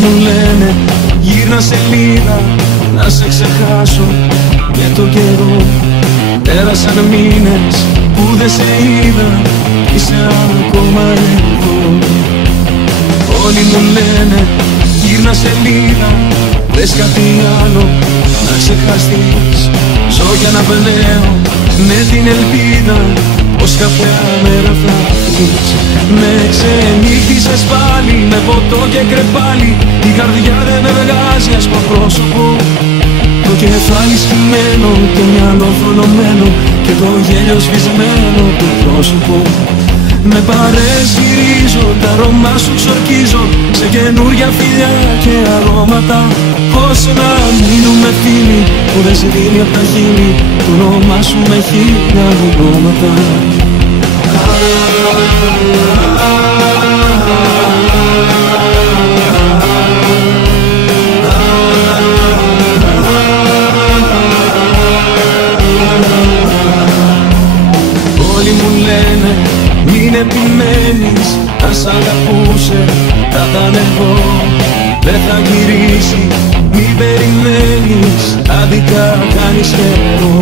μου λένε γύρνα σελίδα να σε ξεχάσω. Με το καιρό πέρασαν μήνες που δεν σε είδα, είσαι ακόμα εδώ. Όλοι μου λένε γύρνα σελίδα, βρες κάτι άλλο να ξεχαστείς. Ζω για να πνέω με την ελπίδα πως κάποια μέρα θα έρθεις. Με ξενύχτησες πάλι με ποτό και κρεπάλι, η καρδιά δεν με βγάζει άσπρο πρόσωπο. Το κεφάλι σκυμμένο, το μυαλό θολωμένο και το γέλιο σβησμένο το πρόσωπο. Με παρεσγυρίζω, τα αρώμα σου ξορκίζω σε καινούρια φιλιά και αρώματα. Πώς να μείνουμε φίλοι που δεν σβήνει απ' τα χείλη το όνομά σου με χίλια ονόματα. Όλοι μου λένε μην επιμένεις, αν σ' αγαπούσε θα ήταν εγώ. Δεν θα γυρίσει, μην περιμένεις, άδικα κάνεις καιρό.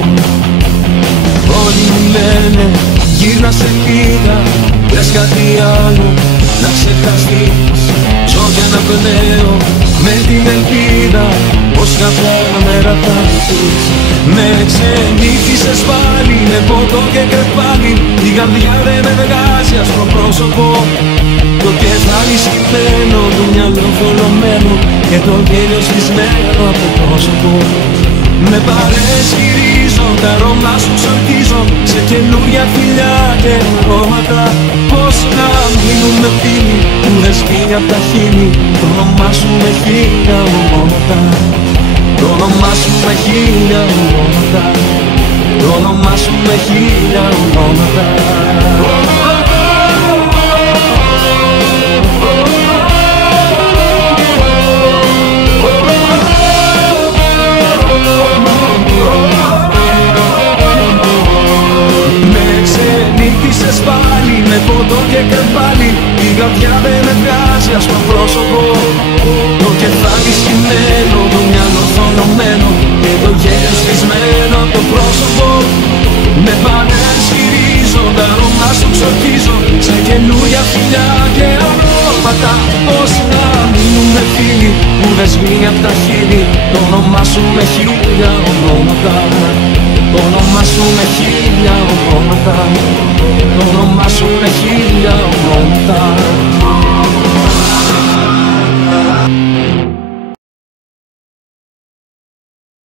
Όλοι μου λένε γύρνα σελίδα, βρες κάτι άλλο να ξεχαστείς. Ζω για να πνέω με την ελπίδα πως κάποια μέρα θα έρθεις. Με ξενύχτησες πάλι με ποτό και κρεπάλι, η καρδιά δεν με βγάζει άσπρο πρόσωπο. Το κεφάλι σκυμμένο, το μυαλό θολωμένο και το γέλιο σβησμένο από το πρόσωπο. Με παρεσγυρίζω, τα αρώμα σου ξορκίζω σε καινούρια φιλιά και αρώματα. Πώς να μείνουμε φίλοι που δεν σβήνει απ' τα χείλη το όνομά σου με χίλια ονόματα. Το όνομά σου με χίλια ονόματα. Το όνομά σου με χίλια ονόματα. Ξενύχτησες πάλι με ποτό και κρεπάλι, η καρδιά δεν με βγάζει άσπρο πρόσωπο. Το κεφάλι σκυμμένο, το μυαλό θολωμένο και το γέλιο σβησμένο το πρόσωπο. Με παρεσγυρίζω, τα αρώμα σου ξορκίζω σε καινούρια φιλιά και αρώματα. Πώς να μείνουμε φίλοι που δεν σβήνει απ' τα χείλη το όνομά σου με χίλια ονόματα. Το όνομά σου με χίλια ονόματα. Το όνομά σου με χίλια ονόματα.